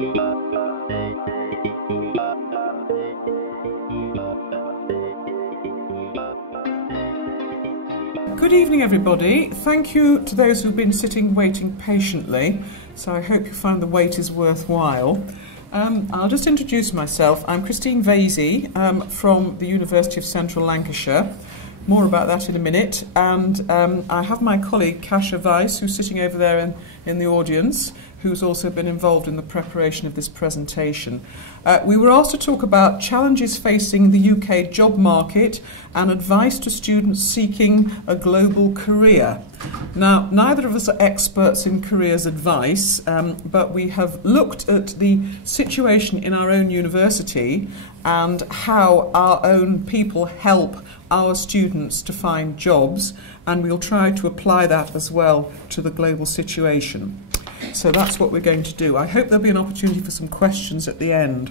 Good evening, everybody. Thank you to those who've been sitting waiting patiently, so I hope you find the wait is worthwhile. I'll just introduce myself. I'm Kристин Вэйзи from the University of Central Lancashire. More about that in a minute. And I have my colleague Kasia Weiss, who's sitting over there in the audience, who's also been involved in the preparation of this presentation. We were asked to talk about challenges facing the UK job market and advice to students seeking a global career. Now, neither of us are experts in careers advice, but we have looked at the situation in our own university and how our own people help our students to find jobs, and we'll try to apply that as well to the global situation. So that's what we're going to do. I hope there'll be an opportunity for some questions at the end.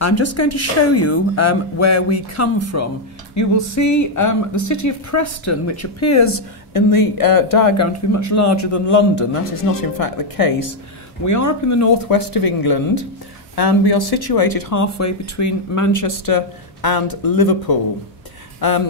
I'm just going to show you where we come from. You will see the city of Preston, which appears in the diagram to be much larger than London. That is not in fact the case. We are up in the northwest of England, and we are situated halfway between Manchester and Liverpool.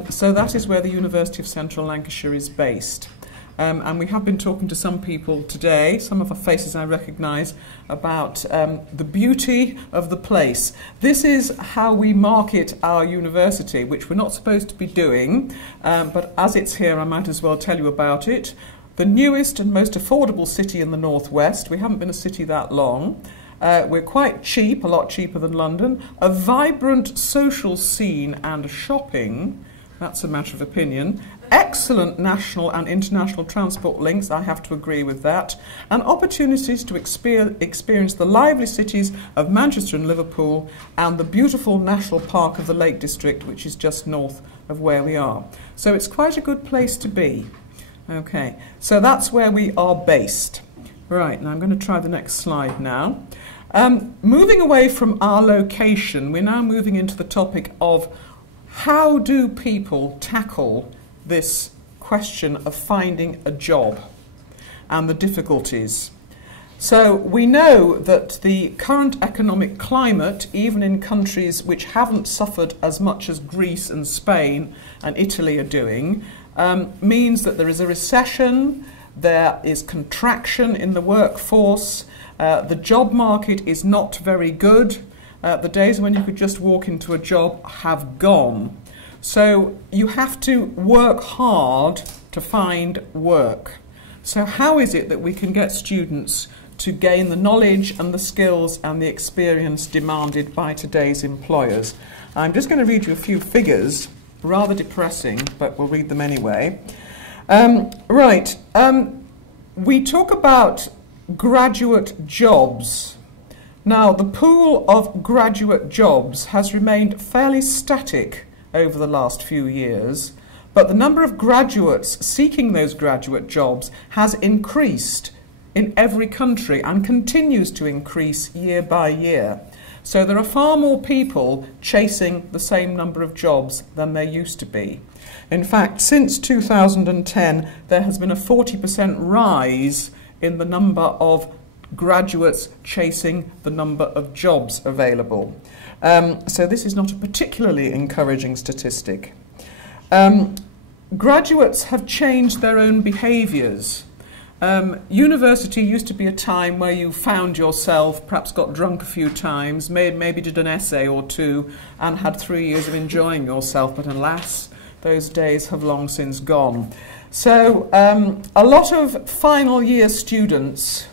So that is where the University of Central Lancashire is based. And we have been talking to some people today, some of our faces I recognise, about the beauty of the place. This is how we market our university, which we're not supposed to be doing, but as it's here I might as well tell you about it. The newest and most affordable city in the northwest. We haven't been a city that long. We're quite cheap, a lot cheaper than London. A vibrant social scene and shopping, that's a matter of opinion. Excellent national and international transport links, I have to agree with that. And opportunities to experience the lively cities of Manchester and Liverpool and the beautiful National Park of the Lake District, which is just north of where we are. So it's quite a good place to be. Okay, so that's where we are based. Right, now I'm going to try the next slide now. Moving away from our location, we're now moving into the topic of how do people tackle this question of finding a job and the difficulties. So we know that the current economic climate, even in countries which haven't suffered as much as Greece and Spain and Italy are doing, means that there is a recession, there is contraction in the workforce, the job market is not very good. The days when you could just walk into a job have gone. So you have to work hard to find work. So how is it that we can get students to gain the knowledge and the skills and the experience demanded by today's employers? I'm just going to read you a few figures, rather depressing, but we'll read them anyway. We talk about graduate jobs. Now, the pool of graduate jobs has remained fairly static over the last few years, but the number of graduates seeking those graduate jobs has increased in every country and continues to increase year by year. So there are far more people chasing the same number of jobs than there used to be. In fact, since 2010, there has been a 40% rise in the number of graduates chasing the number of jobs available. So this is not a particularly encouraging statistic. Graduates have changed their own behaviours. University used to be a time where you found yourself, perhaps got drunk a few times, maybe did an essay or two, and had 3 years of enjoying yourself, but alas, those days have long since gone. So a lot of final year students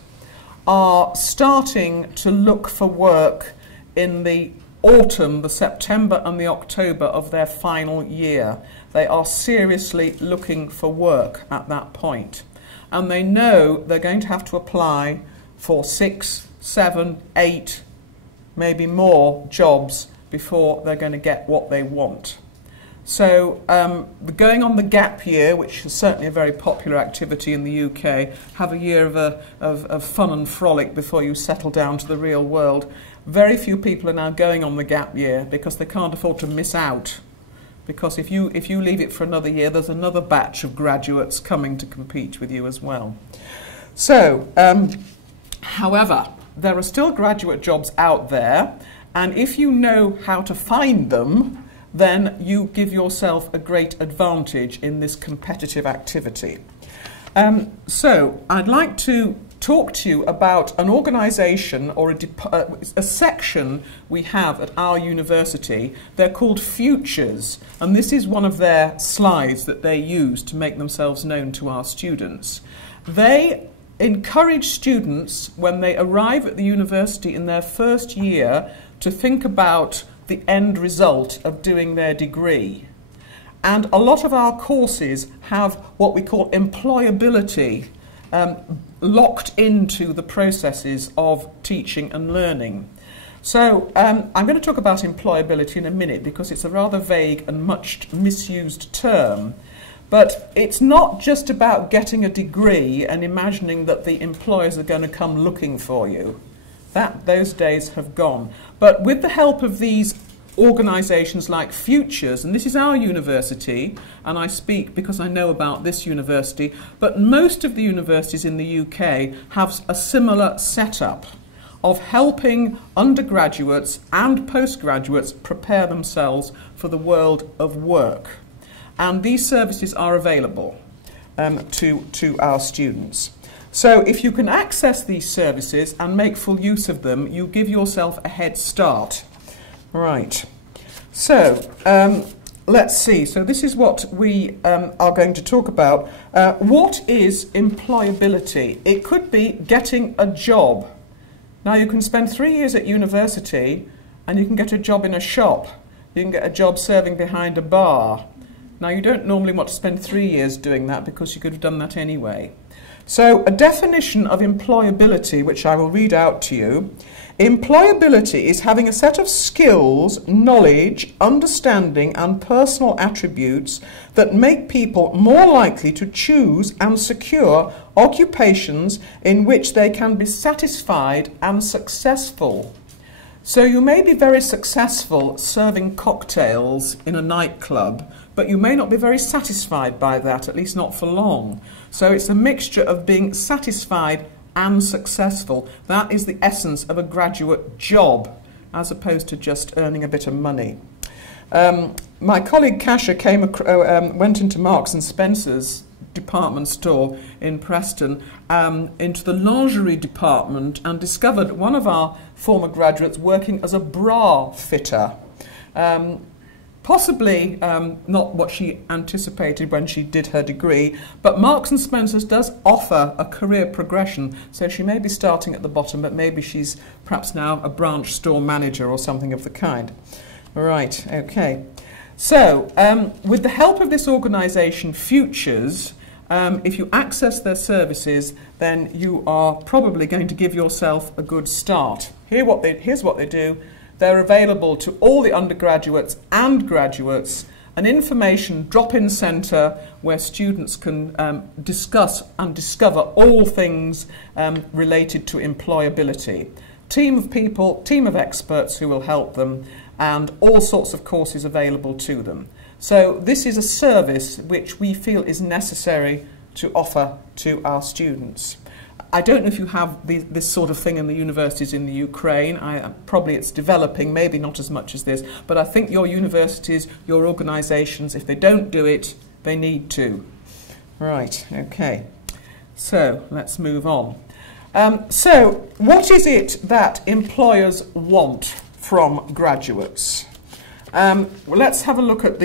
are starting to look for work in the autumn, the September and the October of their final year. They are seriously looking for work at that point. And they know they're going to have to apply for 6, 7, 8, maybe more jobs before they're going to get what they want. So going on the gap year, which is certainly a very popular activity in the UK, have a year of fun and frolic before you settle down to the real world. Very few people are now going on the gap year because they can't afford to miss out. Because if you leave it for another year, there's another batch of graduates coming to compete with you as well. So, however, there are still graduate jobs out there, and if you know how to find them, then you give yourself a great advantage in this competitive activity. So I'd like to talk to you about an organisation or a section we have at our university. They're called Futures, and this is one of their slides that they use to make themselves known to our students. They encourage students when they arrive at the university in their first year to think about the end result of doing their degree. And a lot of our courses have what we call employability locked into the processes of teaching and learning. So I'm going to talk about employability in a minute because it's a rather vague and much misused term. But it's not just about getting a degree and imagining that the employers are going to come looking for you. Those days have gone. But with the help of these organisations like Futures, and this is our university, and I speak because I know about this university, but most of the universities in the UK have a similar setup of helping undergraduates and postgraduates prepare themselves for the world of work. And these services are available to our students. So if you can access these services and make full use of them, you give yourself a head start. Right. So let's see. So this is what we are going to talk about. What is employability? It could be getting a job. Now you can spend 3 years at university and you can get a job in a shop. You can get a job serving behind a bar. Now you don't normally want to spend 3 years doing that because you could have done that anyway. So a definition of employability, which I will read out to you. Employability is having a set of skills, knowledge, understanding and personal attributes that make people more likely to choose and secure occupations in which they can be satisfied and successful. So you may be very successful serving cocktails in a nightclub, but you may not be very satisfied by that, at least not for long. So it's a mixture of being satisfied and successful. That is the essence of a graduate job, as opposed to just earning a bit of money. My colleague Kasia went into Marks and Spencer's department store in Preston, into the lingerie department, and discovered one of our former graduates working as a bra fitter. Possibly not what she anticipated when she did her degree, but Marks and Spencer's does offer a career progression, so she may be starting at the bottom, but maybe she's perhaps now a branch store manager or something of the kind. Right, okay. So, with the help of this organisation, Futures, if you access their services, then you are probably going to give yourself a good start. Here's what they do. They're available to all the undergraduates and graduates, an information drop-in centre where students can discuss and discover all things related to employability. Team of people, team of experts who will help them, and all sorts of courses available to them. So this is a service which we feel is necessary to offer to our students. I don't know if you have this sort of thing in the universities in the Ukraine. Probably it's developing, maybe not as much as this, but I think your universities, your organisations, if they don't do it, they need to. Right, okay. So let's move on. So what is it that employers want from graduates? Well, let's have a look at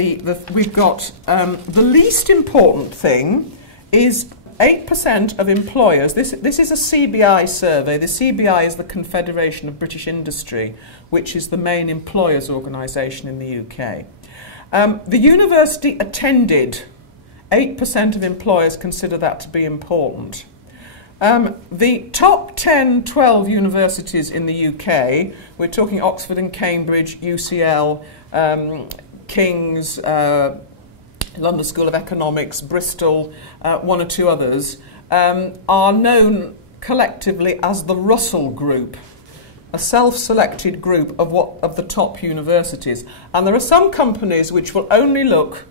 we've got the least important thing is 8% of employers, this is a CBI survey. The CBI is the Confederation of British Industry, which is the main employers organisation in the UK. The university attended, 8% of employers consider that to be important. The top 10, 12 universities in the UK, we're talking Oxford and Cambridge, UCL, King's, London School of Economics, Bristol, one or two others, are known collectively as the Russell Group, a self-selected group of the top universities. And there are some companies which will only look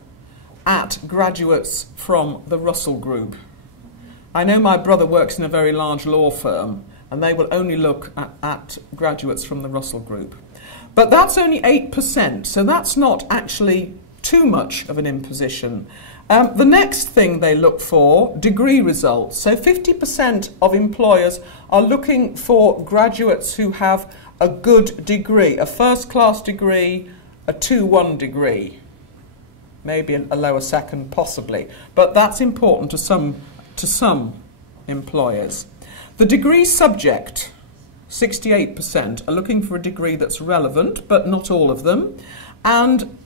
at graduates from the Russell Group. I know my brother works in a very large law firm, and they will only look at graduates from the Russell Group. But that's only 8%, so that's not actually too much of an imposition. The next thing they look for, degree results. So 50% of employers are looking for graduates who have a good degree, a first-class degree, a 2-1 degree, maybe a lower second possibly, but that's important to some employers. The degree subject, 68% are looking for a degree that's relevant, but not all of them, and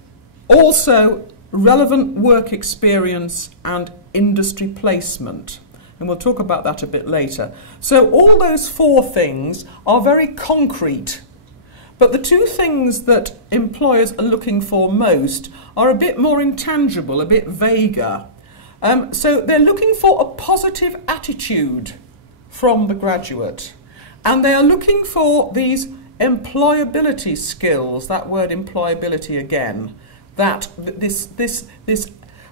also relevant work experience and industry placement. And we'll talk about that a bit later. So all those 4 things are very concrete. But the 2 things that employers are looking for most are a bit more intangible, a bit vaguer. So they're looking for a positive attitude from the graduate. And they are looking for these employability skills, that word employability again, that this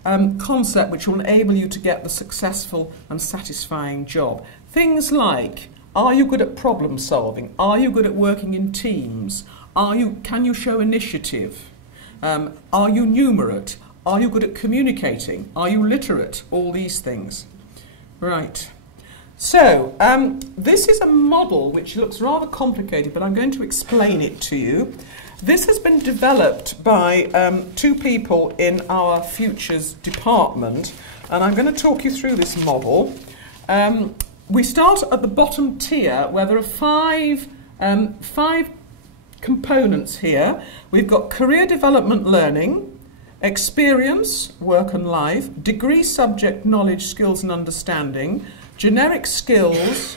concept which will enable you to get the successful and satisfying job. Things like, are you good at problem solving? Are you good at working in teams? Can you show initiative? Are you numerate? Are you good at communicating? Are you literate? All these things. Right. So, this is a model which looks rather complicated, but I'm going to explain it to you. This has been developed by 2 people in our futures department, and I'm going to talk you through this model. We start at the bottom tier where there are 5 components here. We've got career development learning, experience, work and life, degree subject knowledge, skills and understanding, generic skills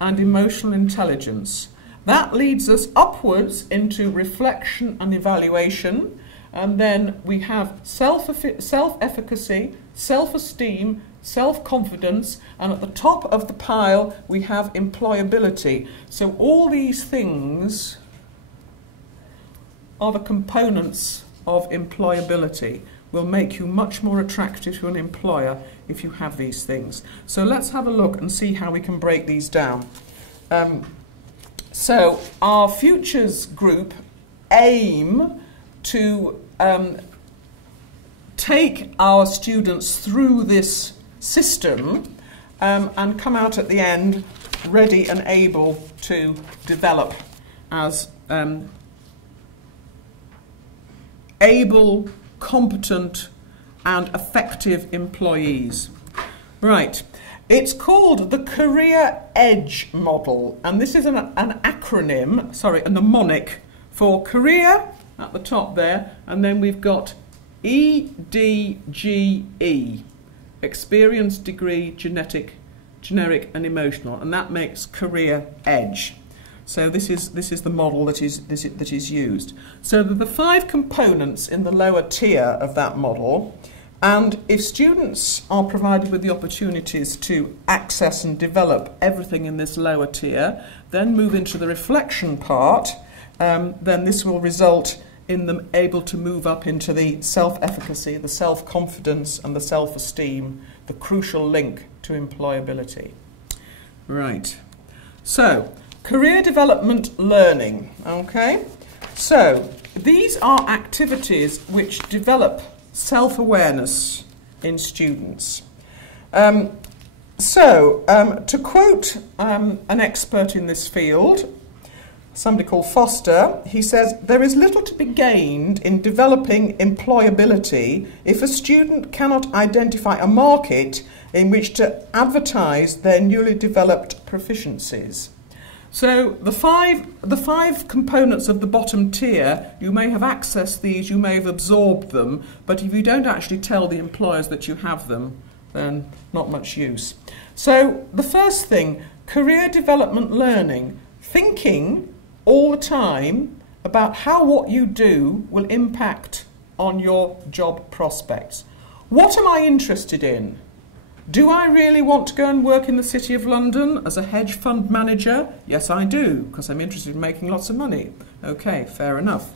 and emotional intelligence. That leads us upwards into reflection and evaluation, and then we have self-efficacy, self-esteem, self-confidence, and at the top of the pile we have employability. So all these things are the components of employability. Will make you much more attractive to an employer if you have these things. So let's have a look and see how we can break these down. So our futures group aim to take our students through this system and come out at the end ready and able to develop as able, competent and effective employees. Right. It's called the Career Edge model, and this is an acronym, sorry, a mnemonic for career at the top there, and then we've got EDGE, experience, degree, generic and emotional, and that makes Career Edge. So this is the model that is used. So there are the 5 components in the lower tier of that model, and if students are provided with the opportunities to access and develop everything in this lower tier, then move into the reflection part, then this will result in them able to move up into the self-efficacy, the self-confidence and the self-esteem, the crucial link to employability. Right. So, career development learning, okay? So, these are activities which develop self-awareness in students. To quote an expert in this field, somebody called Foster, he says, "There is little to be gained in developing employability if a student cannot identify a market in which to advertise their newly developed proficiencies." So the five components of the bottom tier, you may have accessed these, you may have absorbed them, but if you don't actually tell the employers that you have them, then not much use. So the first thing, career development learning, thinking all the time about how what you do will impact on your job prospects. What am I interested in? Do I really want to go and work in the City of London as a hedge fund manager? Yes, I do, because I'm interested in making lots of money. Okay, fair enough.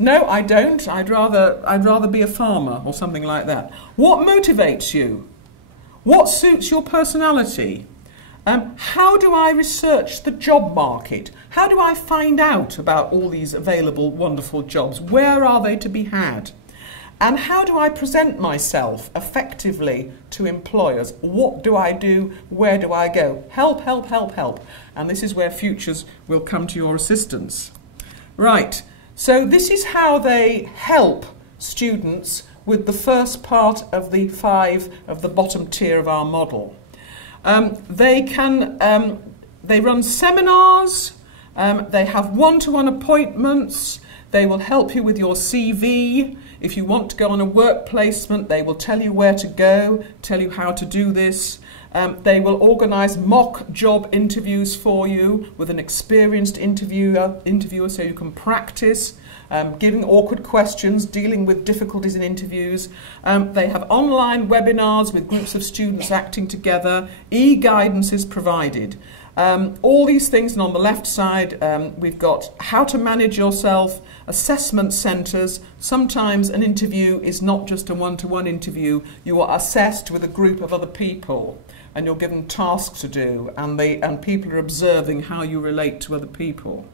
No, I don't. I'd rather be a farmer or something like that. What motivates you? What suits your personality? How do I research the job market? How do I find out about all these available wonderful jobs? Where are they to be had? And how do I present myself effectively to employers? What do I do? Where do I go? Help, help, help, help. And this is where Futures will come to your assistance. Right, so this is how they help students with the first part of the 5 of the bottom tier of our model. They run seminars, they have one-to-one appointments, they will help you with your CV. If you want to go on a work placement, they will tell you where to go, tell you how to do this. They will organise mock job interviews for you with an experienced interviewer so you can practice giving awkward questions, dealing with difficulties in interviews. They have online webinars with groups of students acting together. E-guidance is provided. All these things, and on the left side we've got how to manage yourself, assessment centres. Sometimes an interview is not just a one-to-one interview. You are assessed with a group of other people and you're given tasks to do, and people are observing how you relate to other people.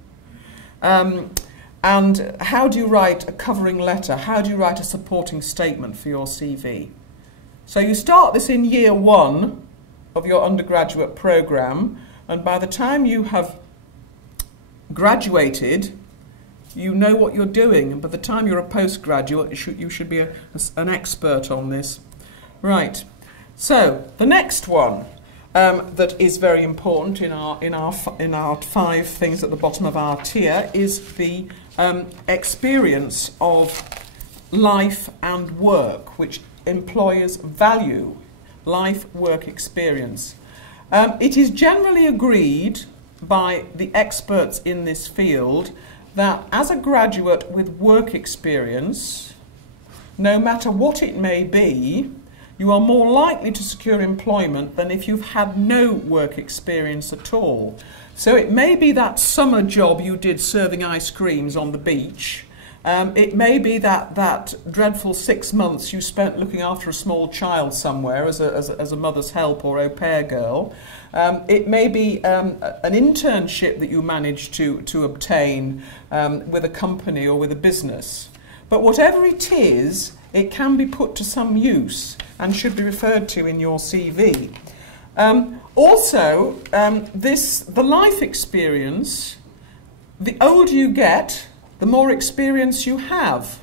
And how do you write a covering letter? How do you write a supporting statement for your CV? So you start this in year 1 of your undergraduate programme, and by the time you have graduated, you know what you're doing. And by the time you're a postgraduate, you should be an expert on this. Right. So the next one that is very important in our 5 things at the bottom of our tier is the experience of life and work, which employers value. Life-work experience. It is generally agreed by the experts in this field that as a graduate with work experience, no matter what it may be, you are more likely to secure employment than if you've had no work experience at all. So it may be that summer job you did serving ice creams on the beach. It may be that dreadful 6 months you spent looking after a small child somewhere as a mother's help or au pair girl. It may be an internship that you managed to obtain with a company or with a business. But whatever it is, it can be put to some use and should be referred to in your CV. Also, the life experience, the older you get, the more experience you have.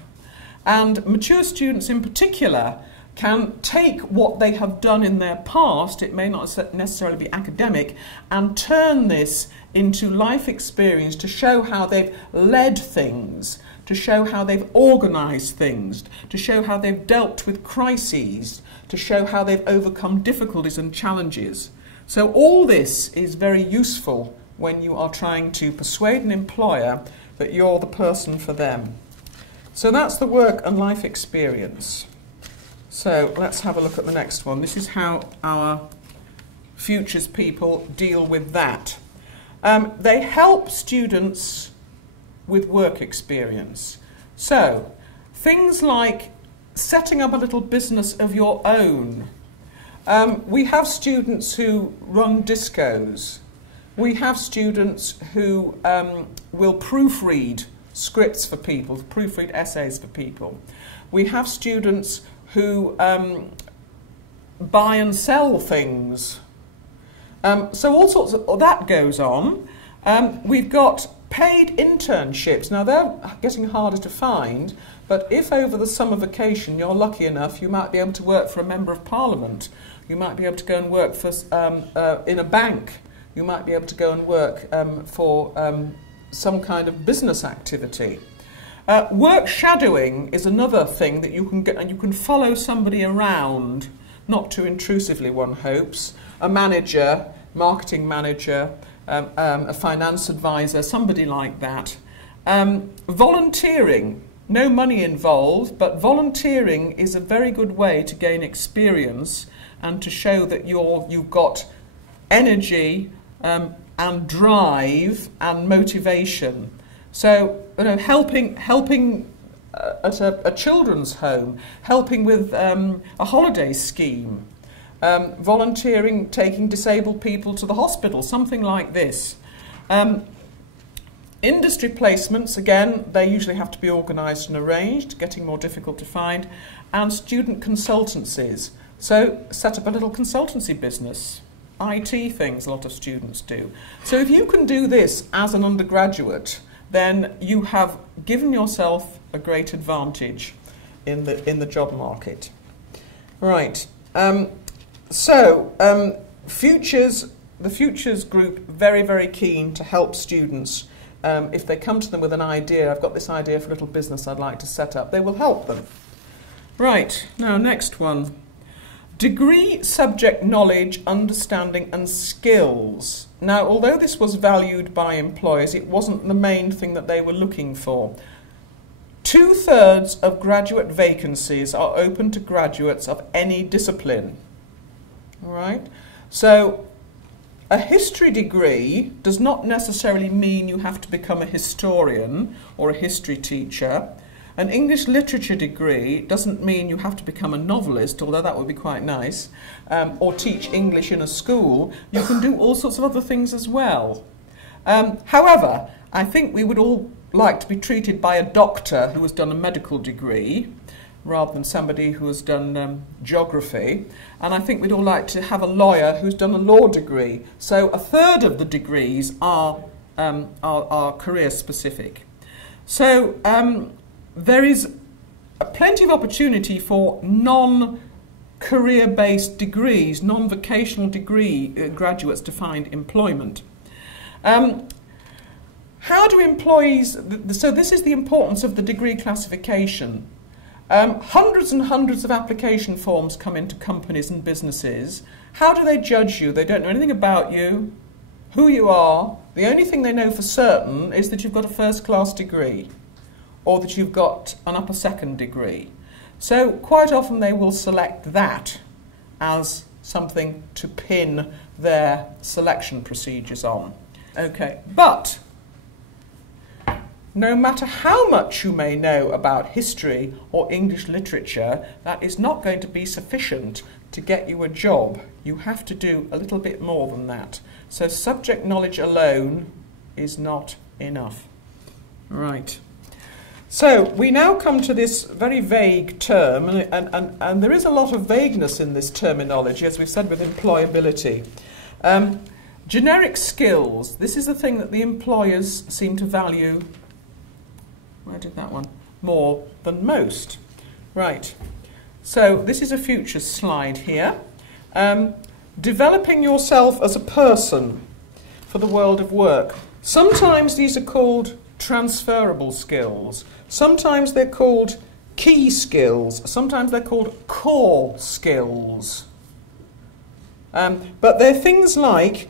And mature students in particular can take what they have done in their past, it may not necessarily be academic, and turn this into life experience to show how they've led things, to show how they've organised things, to show how they've dealt with crises, to show how they've overcome difficulties and challenges. So all this is very useful when you are trying to persuade an employer that you're the person for them. So that's the work and life experience. So let's have a look at the next one. This is how our futures people deal with that. They help students with work experience. So things like setting up a little business of your own. We have students who run discos. We have students who will proofread scripts for people, proofread essays for people. We have students who buy and sell things. So all sorts of that goes on. We've got paid internships. Now they're getting harder to find, but if over the summer vacation you're lucky enough, you might be able to work for a member of parliament. You might be able to go and work for in a bank. You might be able to go and work for some kind of business activity. Work shadowing is another thing that you can get, and you can follow somebody around, not too intrusively, one hopes. A manager, marketing manager, a finance advisor, somebody like that. Volunteering, no money involved, but volunteering is a very good way to gain experience and to show that you've got energy and drive and motivation. So, you know, helping at a children's home, helping with a holiday scheme, volunteering, taking disabled people to the hospital, something like this. Industry placements, again, they usually have to be organised and arranged, getting more difficult to find, and student consultancies. So set up a little consultancy business. IT things a lot of students do. So if you can do this as an undergraduate, then you have given yourself a great advantage in the job market. Right. The Futures group, very, very keen to help students. If they come to them with an idea, I've got this idea for a little business I'd like to set up, they will help them. Right, now next one. Degree, subject knowledge, understanding and skills. Now, although this was valued by employers, it wasn't the main thing that they were looking for. 2/3 of graduate vacancies are open to graduates of any discipline. All right? So, a history degree does not necessarily mean you have to become a historian or a history teacher. An English literature degree doesn't mean you have to become a novelist, although that would be quite nice, or teach English in a school. You can do all sorts of other things as well. However, I think we would all like to be treated by a doctor who has done a medical degree rather than somebody who has done geography. And I think we'd all like to have a lawyer who's done a law degree. So 1/3 of the degrees are career specific. So there is plenty of opportunity for non-career-based degrees, non-vocational degree graduates to find employment. How do employees, so this is the importance of the degree classification. Hundreds and hundreds of application forms come into companies and businesses. How do they judge you? They don't know anything about you, who you are. The only thing they know for certain is that you've got a first-class degree or that you've got an upper second degree. So quite often they will select that as something to pin their selection procedures on. Okay, but no matter how much you may know about history or English literature, that is not going to be sufficient to get you a job. You have to do a little bit more than that. So subject knowledge alone is not enough. Right. So we now come to this very vague term, and there is a lot of vagueness in this terminology, as we've said with employability. Generic skills. This is the thing that the employers seem to value. Where did that one? More than most. Right. So this is a future slide here. Developing yourself as a person for the world of work. Sometimes these are called transferable skills. Sometimes they're called key skills. Sometimes they're called core skills. But they're things like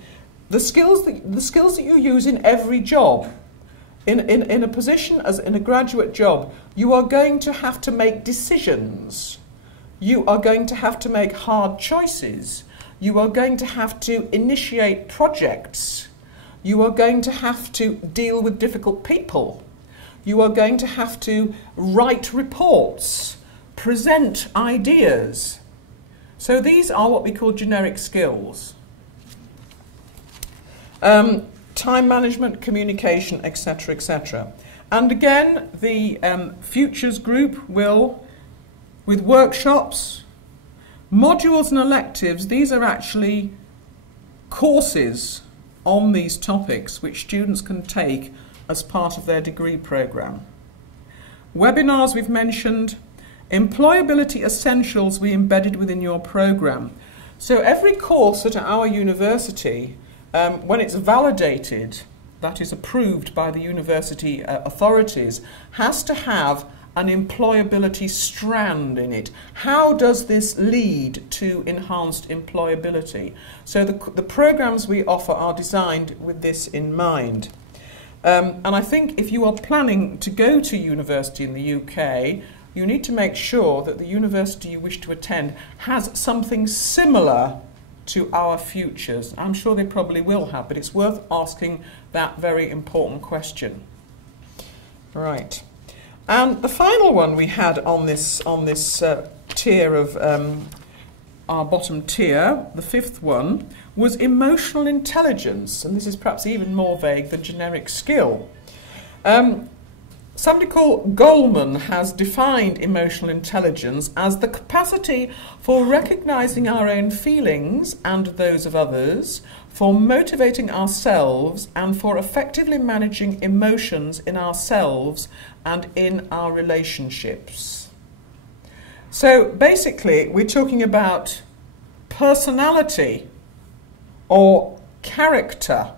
the skills that you use in every job. In a position as in a graduate job, you are going to have to make decisions. You are going to have to make hard choices. You are going to have to initiate projects. You are going to have to deal with difficult people. You are going to have to write reports, present ideas. So these are what we call generic skills. Time management, communication, etc., etc. And again, the Futures group will, with workshops, modules and electives, these are actually courses on these topics which students can take as part of their degree programme. Webinars we've mentioned, employability essentials we embedded within your programme. So every course at our university, when it's validated, that is approved by the university authorities, has to have an employability strand in it. How does this lead to enhanced employability? So the programs we offer are designed with this in mind. And I think if you are planning to go to university in the UK, you need to make sure that the university you wish to attend has something similar to our Futures. I'm sure they probably will have, but it's worth asking that very important question. Right. And the final one we had on this tier of our bottom tier, the fifth one, was emotional intelligence, and this is perhaps even more vague than generic skill. Somebody called Goleman has defined emotional intelligence as the capacity for recognizing our own feelings and those of others, for motivating ourselves, and for effectively managing emotions in ourselves and in our relationships. So basically, we're talking about personality or character,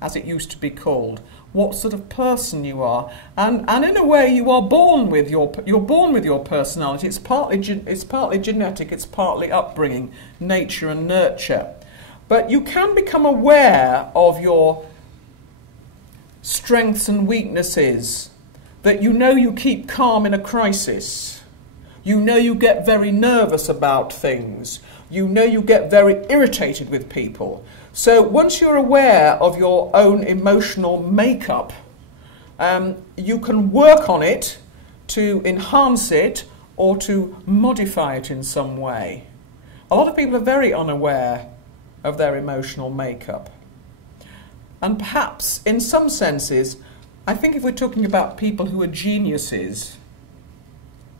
as it used to be called. What sort of person you are, and in a way you are born with your personality. It's partly genetic, it's partly upbringing, nature and nurture. But you can become aware of your strengths and weaknesses, that you know you keep calm in a crisis. You know you get very nervous about things. You know you get very irritated with people. So once you're aware of your own emotional makeup, you can work on it to enhance it or to modify it in some way. A lot of people are very unaware of their emotional makeup. And perhaps, in some senses, I think if we're talking about people who are geniuses,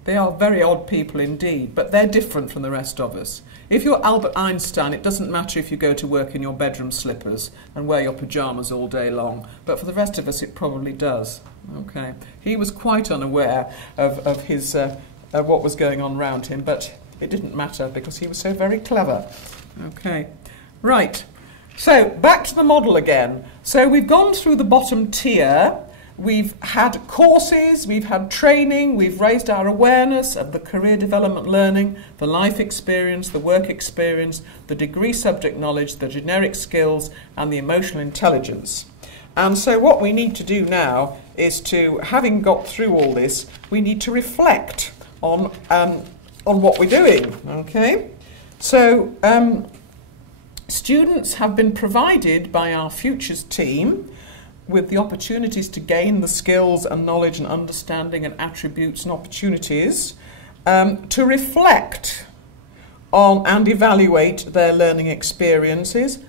they are very odd people indeed, but they're different from the rest of us. If you're Albert Einstein, it doesn't matter if you go to work in your bedroom slippers and wear your pyjamas all day long, but for the rest of us it probably does. Okay. He was quite unaware of his what was going on around him, but it didn't matter because he was so very clever. Okay. Right. So back to the model again. So we've gone through the bottom tier. We've had courses, we've had training, we've raised our awareness of the career development learning, the life experience, the work experience, the degree subject knowledge, the generic skills, and the emotional intelligence. And so what we need to do now is to, having got through all this, we need to reflect on what we're doing, okay? So students have been provided by our futures team with the opportunities to gain the skills and knowledge and understanding and attributes and opportunities to reflect on and evaluate their learning experiences.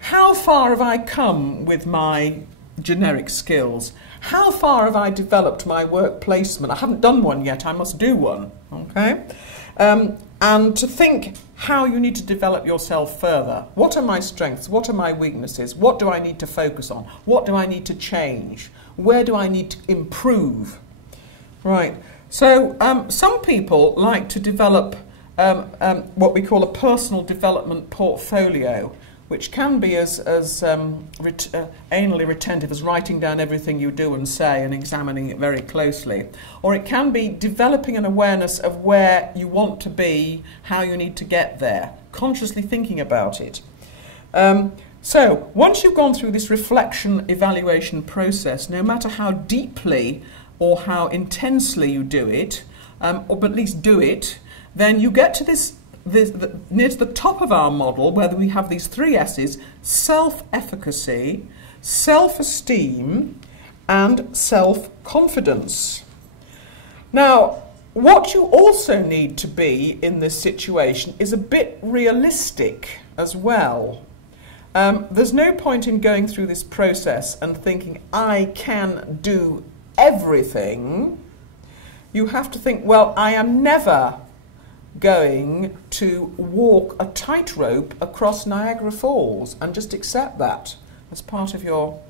How far have I come with my generic skills? How far have I developed my work placement? I haven't done one yet, I must do one, okay? And to think how you need to develop yourself further. What are my strengths? What are my weaknesses? What do I need to focus on? What do I need to change? Where do I need to improve? Right. So some people like to develop what we call a personal development portfolio, which can be as anally retentive as writing down everything you do and say and examining it very closely. Or it can be developing an awareness of where you want to be, how you need to get there, consciously thinking about it. So once you've gone through this reflection evaluation process, no matter how deeply or how intensely you do it, or at least do it, then you get to near to the top of our model, where we have these three S's: self-efficacy, self-esteem, and self-confidence. Now, what you also need to be in this situation is a bit realistic as well. There's no point in going through this process and thinking, I can do everything. You have to think, well, I am never going to walk a tightrope across Niagara Falls, and just accept that as part of your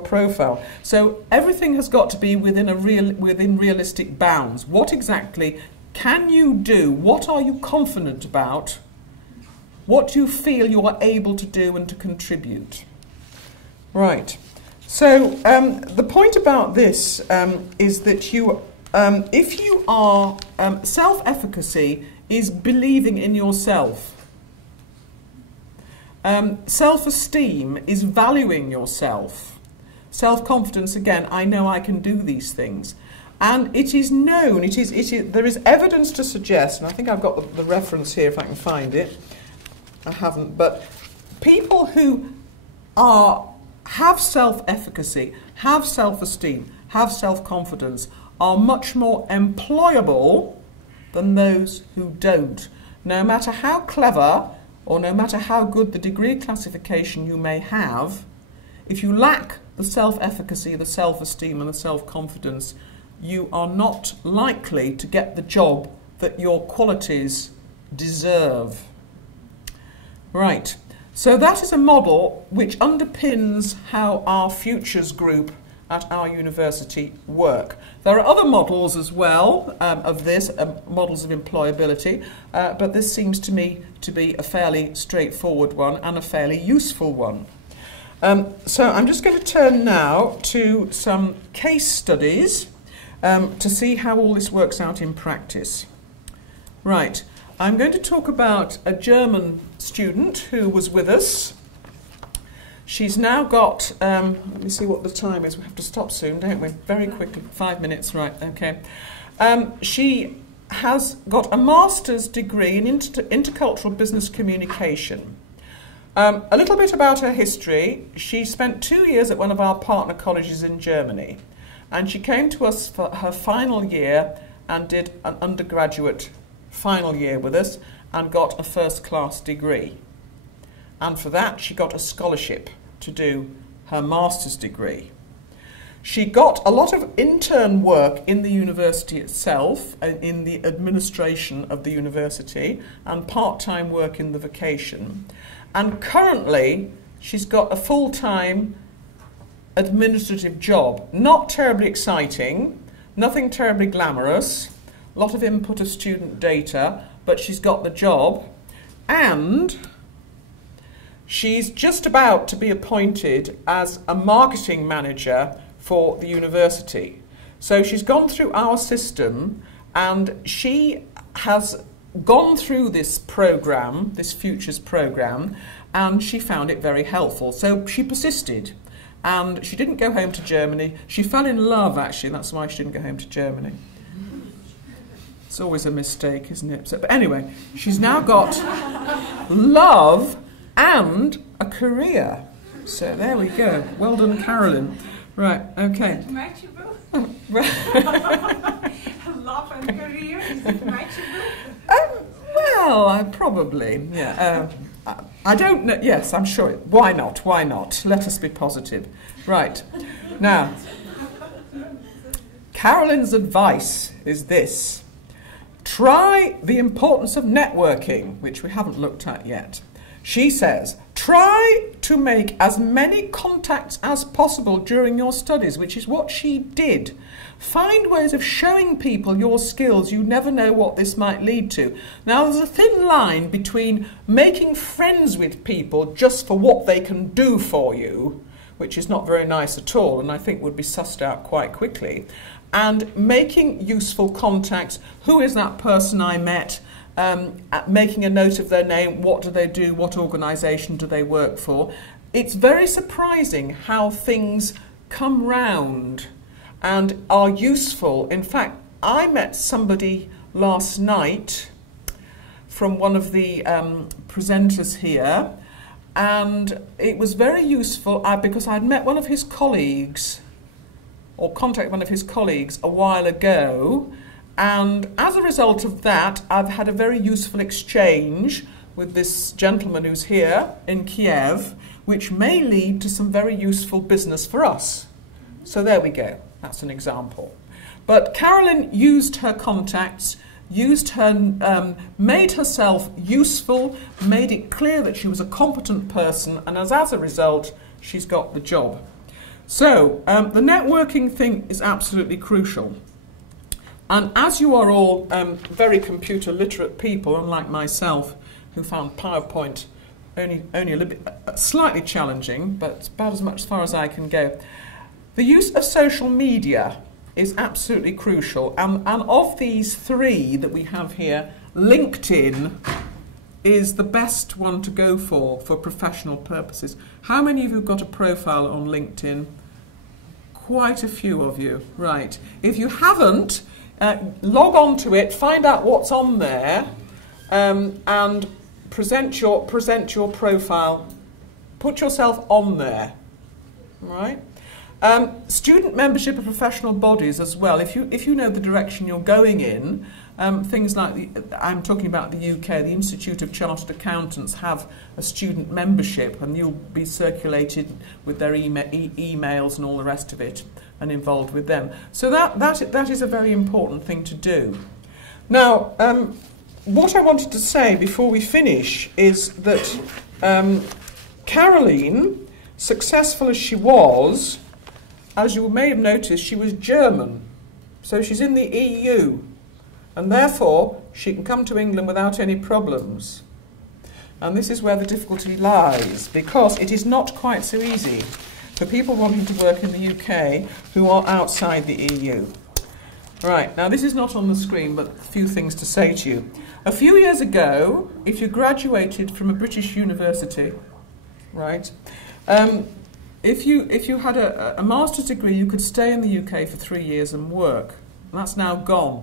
profile. So everything has got to be within realistic bounds. What exactly can you do? What are you confident about? What do you feel you are able to do and to contribute? Right. So the point about this is that if you are, self-efficacy is believing in yourself. Self-esteem is valuing yourself. Self-confidence, again, I know I can do these things. And it is known, there is evidence to suggest, and I think I've got the reference here if I can find it. I haven't, but people who have self-efficacy, have self-esteem, have self-confidence, are much more employable than those who don't. no matter how clever or no matter how good the degree classification you may have, if you lack the self-efficacy, the self-esteem and the self-confidence, you are not likely to get the job that your qualities deserve. Right, so that is a model which underpins how our futures group at our university work. There are other models as well of this, models of employability, but this seems to me to be a fairly straightforward one and a fairly useful one. So I'm just going to turn now to some case studies to see how all this works out in practice. Right, I'm going to talk about a German student who was with us. She's now got, let me see what the time is, we have to stop soon, don't we? Very quickly, 5 minutes, right, okay. She has got a master's degree in intercultural business communication. A little bit about her history. She spent 2 years at one of our partner colleges in Germany, and she came to us for her final year and did an undergraduate final year with us and got a first-class degree. And for that, she got a scholarship to do her master's degree. She got a lot of intern work in the university itself, in the administration of the university, and part-time work in the vacation. And currently, she's got a full-time administrative job. Not terribly exciting, nothing terribly glamorous, a lot of input of student data, but she's got the job. And she's just about to be appointed as a marketing manager for the university. So she's gone through our system and she has gone through this program, this Futures program, and she found it very helpful. So she persisted and she didn't go home to Germany. She fell in love, actually, that's why she didn't go home to Germany. It's always a mistake, isn't it? So, but anyway, she's now got love and a career. So there we go. Well done, Carolyn. Right, okay. Is it matchable? Love and career, is it matchable? Well, probably, yeah. I don't know. Yes, I'm sure. Why not? Why not? Let us be positive. Right. Now, Carolyn's advice is this. Try the importance of networking, which we haven't looked at yet. She says, try to make as many contacts as possible during your studies, which is what she did. Find ways of showing people your skills. You never know what this might lead to. Now, there's a thin line between making friends with people just for what they can do for you, which is not very nice at all, and I think would be sussed out quite quickly, and making useful contacts. Who is that person I met? Making a note of their name, what do they do, what organisation do they work for. It's very surprising how things come round and are useful. In fact, I met somebody last night from one of the presenters here, and it was very useful because I'd met one of his colleagues, or contacted one of his colleagues a while ago, and as a result of that, I've had a very useful exchange with this gentleman who's here in Kiev, which may lead to some very useful business for us. So there we go. That's an example. But Carolyn used her contacts, made herself useful, made it clear that she was a competent person, and as a result, she's got the job. So the networking thing is absolutely crucial. And as you are all very computer literate people, unlike myself, who found PowerPoint only a little bit slightly challenging, but about as much as far as I can go, the use of social media is absolutely crucial. And of these three that we have here, LinkedIn is the best one to go for professional purposes. How many of you have got a profile on LinkedIn? Quite a few of you, right. If you haven't, log on to it, find out what's on there, and present your profile. Put yourself on there, right? Student membership of professional bodies as well. If you know the direction you're going in, things like, I'm talking about the UK, the Institute of Chartered Accountants have a student membership, and you'll be circulated with their emails and all the rest of it, and involved with them. So that is a very important thing to do. Now, what I wanted to say before we finish is that Caroline, successful as she was, as you may have noticed, she was German. So she's in the EU, and therefore she can come to England without any problems. And this is where the difficulty lies, because it is not quite so easy for people wanting to work in the UK who are outside the EU. Right, now this is not on the screen, but a few things to say to you. A few years ago, if you graduated from a British university, right, if you had a master's degree, you could stay in the UK for 3 years and work. And that's now gone.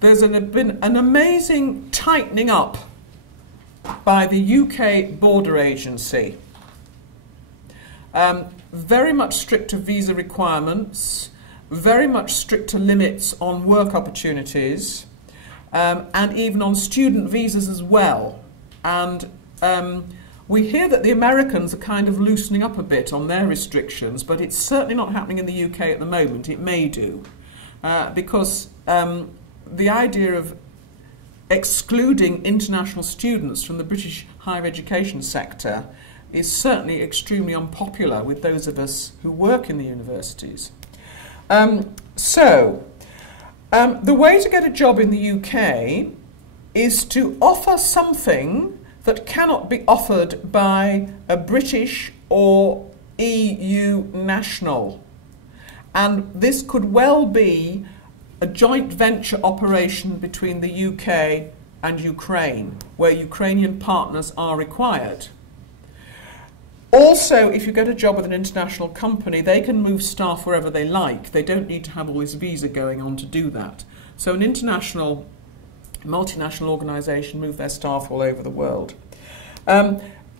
There's been an amazing tightening up by the UK border agency. Very much stricter visa requirements, very much stricter limits on work opportunities, and even on student visas as well. And we hear that the Americans are kind of loosening up a bit on their restrictions, but it's certainly not happening in the UK at the moment. It may do, because the idea of excluding international students from the British higher education sector is certainly extremely unpopular with those of us who work in the universities. The way to get a job in the UK is to offer something that cannot be offered by a British or EU national. And this could well be a joint venture operation between the UK and Ukraine, where Ukrainian partners are required. Also, if you get a job with an international company, they can move staff wherever they like. They don't need to have all this visa going on to do that. So an international, multinational organisation move their staff all over the world.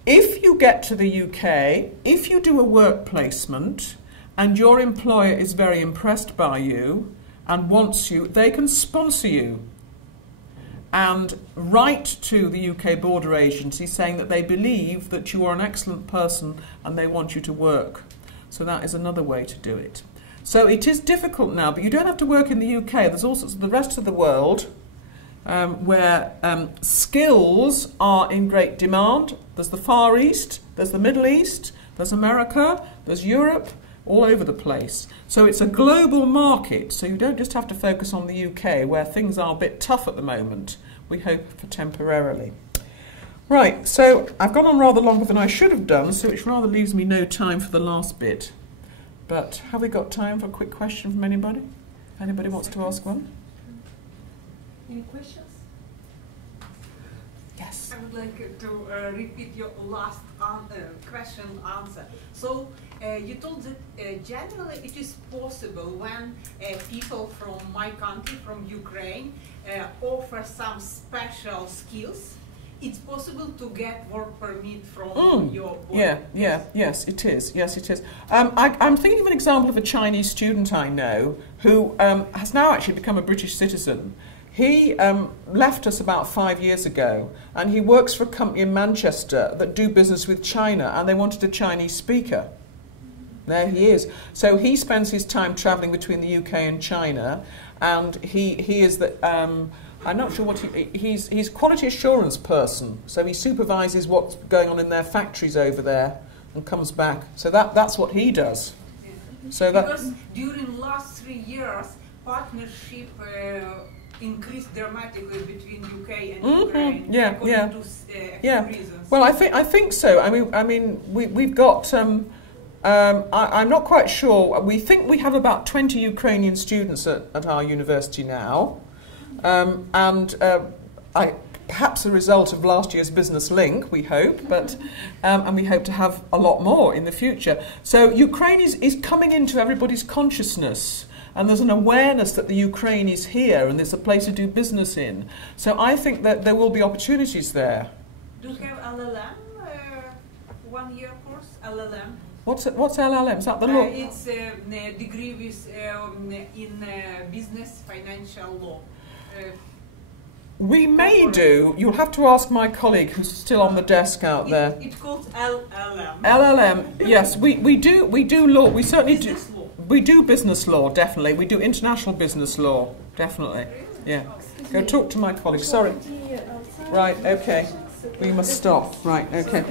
If you get to the UK, if you do a work placement and your employer is very impressed by you and wants you, they can sponsor you and write to the UK border agency saying that they believe that you are an excellent person and they want you to work. So that is another way to do it. So it is difficult now, but you don't have to work in the UK. There's all sorts of the rest of the world where skills are in great demand. There's the Far East, there's the Middle East, there's America, there's Europe, all over the place. So it's a global market, so you don't just have to focus on the UK, where things are a bit tough at the moment, we hope for temporarily. Right, so I've gone on rather longer than I should have done, so which rather leaves me no time for the last bit. But have we got time for a quick question from anybody? Anybody wants to ask one? Any questions? Yes. I would like to repeat your last question answer. So you told that generally it is possible when people from my country, from Ukraine, offer some special skills. It's possible to get work permit from your board. Yes, it is. Yes, it is. I'm thinking of an example of a Chinese student I know who has now actually become a British citizen. He left us about 5 years ago, and he works for a company in Manchester that do business with China, and they wanted a Chinese speaker. There he is. So he spends his time travelling between the UK and China, and he is the... I'm not sure what he's quality assurance person, so he supervises what's going on in their factories over there and comes back. So that's what he does. Yeah. So because during last 3 years, partnership increased dramatically between UK and Ukraine. According to reasons. Well, I think so. I mean, we've got. I'm not quite sure. We think we have about 20 Ukrainian students at our university now. Perhaps a result of last year's Business Link, we hope, but and we hope to have a lot more in the future. So Ukraine is coming into everybody's consciousness, and there's an awareness that the Ukraine is here and there's a place to do business in. So I think that there will be opportunities there. Do you have LLM, 1 year course, LLM? What's LLM? Is that the law? It's a degree with, in business financial law. We may do. You'll have to ask my colleague who's still on the desk out there. It's called LLM. LLM. Yes, we do law. We certainly do. Business law. We do business law, definitely. We do international business law, definitely. Yeah. Go talk to my colleague. Sorry. Right. Okay. We must stop. Right. Okay.